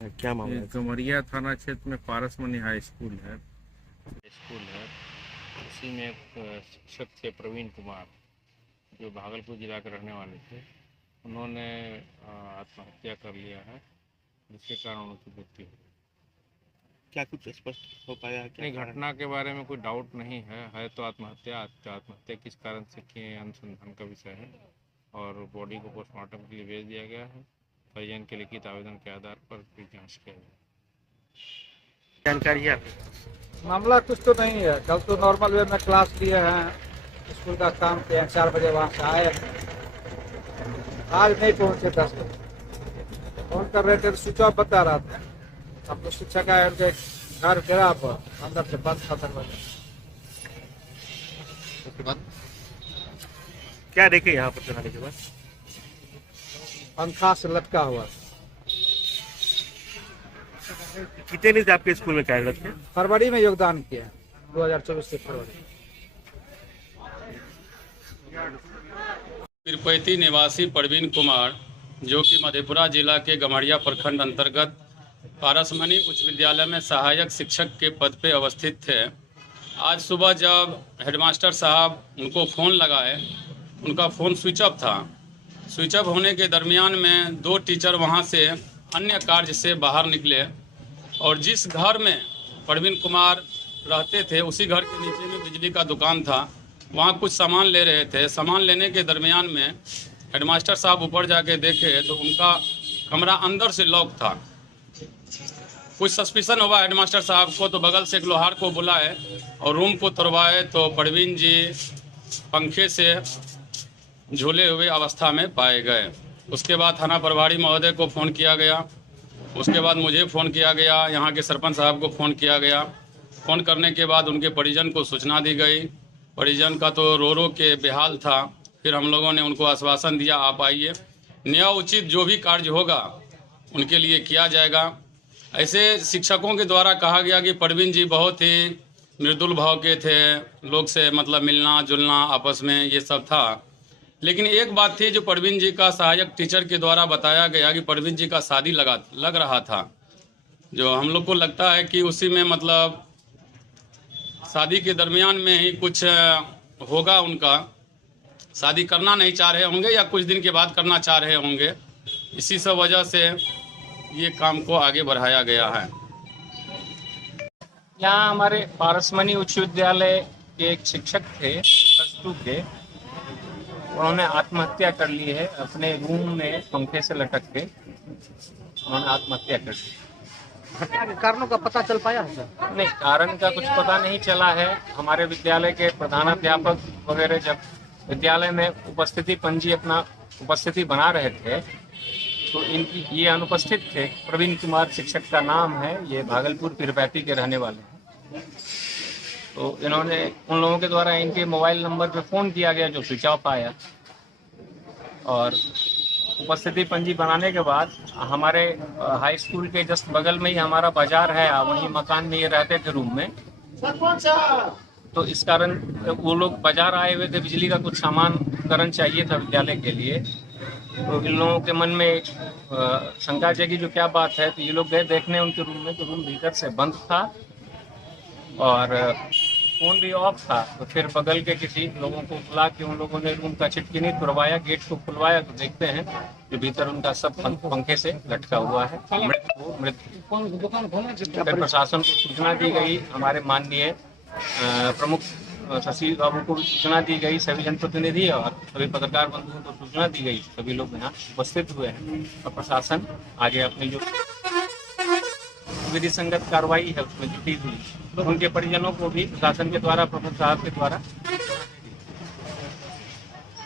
क्या मामला ये है? गमरिया थाना क्षेत्र में पारसमणि हाई स्कूल है। उसी में एक शिक्षक थे प्रवीण कुमार, जो भागलपुर जिला के रहने वाले थे। उन्होंने आत्महत्या कर लिया है, जिसके कारण उनकी मृत्यु हुई। क्या कुछ स्पष्ट हो पाया है? क्या नहीं, कारण? घटना के बारे में कोई डाउट नहीं है तो आत्महत्या किस कारण से किए अनुसंधान का विषय है, और बॉडी को पोस्टमार्टम के लिए भेज दिया गया है। परिजन के लिखित आवेदन के आधार पर फिर जांच किया जाएगा। जानकारी है आपके? मामला कुछ तो नहीं है। कल तो नॉर्मल वे में क्लास लिए हैं, स्कूल का काम किया, 4 बजे वहाँ से आए। आज नहीं पहुँचे, 10 बजे फोन कर रहे थे तो स्विच ऑफ बता रहा था। हम तो शिक्षक आए, उनके घर गिरा पर अंदर से बंद था दरवाजा। उसके बाद क्या देखे यहाँ पर चलाने के बाद? पंखा से लटका हुआ। कितने दिन से आपके स्कूल में कार्यरत थे? फरवरी में योगदान किया, 2024 से फरवरी। पीरपैती निवासी प्रवीण कुमार, जो कि मधेपुरा जिला के गम्हरिया प्रखंड अंतर्गत पारसमणि उच्च विद्यालय में सहायक शिक्षक के पद पे अवस्थित थे। आज सुबह जब हेडमास्टर साहब उनको फ़ोन लगाए, उनका फ़ोन स्विच ऑफ था। स्विच ऑफ होने के दरमियान में 2 टीचर वहां से अन्य कार्य से बाहर निकले, और जिस घर में प्रवीण कुमार रहते थे उसी घर के नीचे में बिजली का दुकान था। वहाँ कुछ सामान ले रहे थे। सामान लेने के दरमियान में हेडमास्टर साहब ऊपर जाके देखे तो उनका कमरा अंदर से लॉक था। कुछ सस्पिशन हुआ हेडमास्टर साहब को, तो बगल से एक लोहार को बुलाए और रूम को तोड़वाए तो प्रवीण जी पंखे से झूले हुए अवस्था में पाए गए। उसके बाद थाना प्रभारी महोदय को फ़ोन किया गया। उसके बाद मुझे फ़ोन किया गया, यहाँ के सरपंच साहब को फ़ोन किया गया। फ़ोन करने के बाद उनके परिजन को सूचना दी गई। परिजन का तो रो के बेहाल था। फिर हम लोगों ने उनको आश्वासन दिया, आप आइए, न्याय उचित जो भी कार्य होगा उनके लिए किया जाएगा। ऐसे शिक्षकों के द्वारा कहा गया कि प्रवीण जी बहुत ही मृदुल भाव के थे, लोग से मतलब मिलना जुलना आपस में ये सब था। लेकिन एक बात थी जो प्रवीण जी का सहायक टीचर के द्वारा बताया गया कि प्रवीण जी का शादी लग रहा था। जो हम लोग को लगता है कि उसी में मतलब शादी के दरमियान में ही कुछ होगा। उनका शादी करना नहीं चाह रहे होंगे या कुछ दिन के बाद करना चाह रहे होंगे। इसी सब वजह से ये काम को आगे बढ़ाया गया है। यहाँ हमारे पारसमणि उच्च विद्यालय के एक शिक्षक थे, +2 के। उन्होंने आत्महत्या कर ली है। अपने रूम में पंखे से लटक के उन्होंने आत्महत्या कर ली। घटना के कारणों का पता चल पाया है सर? नहीं, कारण का कुछ पता नहीं चला है। हमारे विद्यालय के प्रधानाध्यापक वगैरह जब विद्यालय में अपना उपस्थिति बना रहे थे तो इनकी ये अनुपस्थित थे। प्रवीण कुमार शिक्षक का नाम है, ये भागलपुर पीरपैती के रहने वाले हैं। तो इन्होंने उन लोगों के द्वारा इनके मोबाइल नंबर पे फ़ोन किया गया जो स्विच ऑफ आया, और उपस्थिति पंजी बनाने के बाद हमारे हाई स्कूल के जस्ट बगल में ही हमारा बाजार है, वहीं मकान में ये रहते थे रूम में। तो इस कारण वो लोग बाजार आए हुए थे, बिजली का कुछ सामान उपकरण चाहिए था विद्यालय के लिए। तो इन लोगों के मन में शंका जगी जो क्या बात है। तो ये लोग गए देखने उनके रूम में, तो रूम भीतर से बंद था और फ़ोन भी ऑफ था। तो फिर बगल के किसी लोगों को बुला के उन लोगों ने रूम का चिटकिनी तुड़वाया, गेट को खुलवाया तो देखते हैं कि भीतर उनका सब पंखे से लटका हुआ है। फिर प्रशासन को सूचना दी गई। हमारे माननीय प्रमुख शशि बाबू को सूचना दी गई, सभी जनप्रतिनिधि और सभी पत्रकार बंधुओं को सूचना दी गई। सभी लोग यहाँ उपस्थित हुए हैं और प्रशासन आगे अपनी जो विधि संगत कार्रवाई है उसमें जुटी हुई। उनके परिजनों को भी प्रशासन के द्वारा, प्रमुख साहब के द्वारा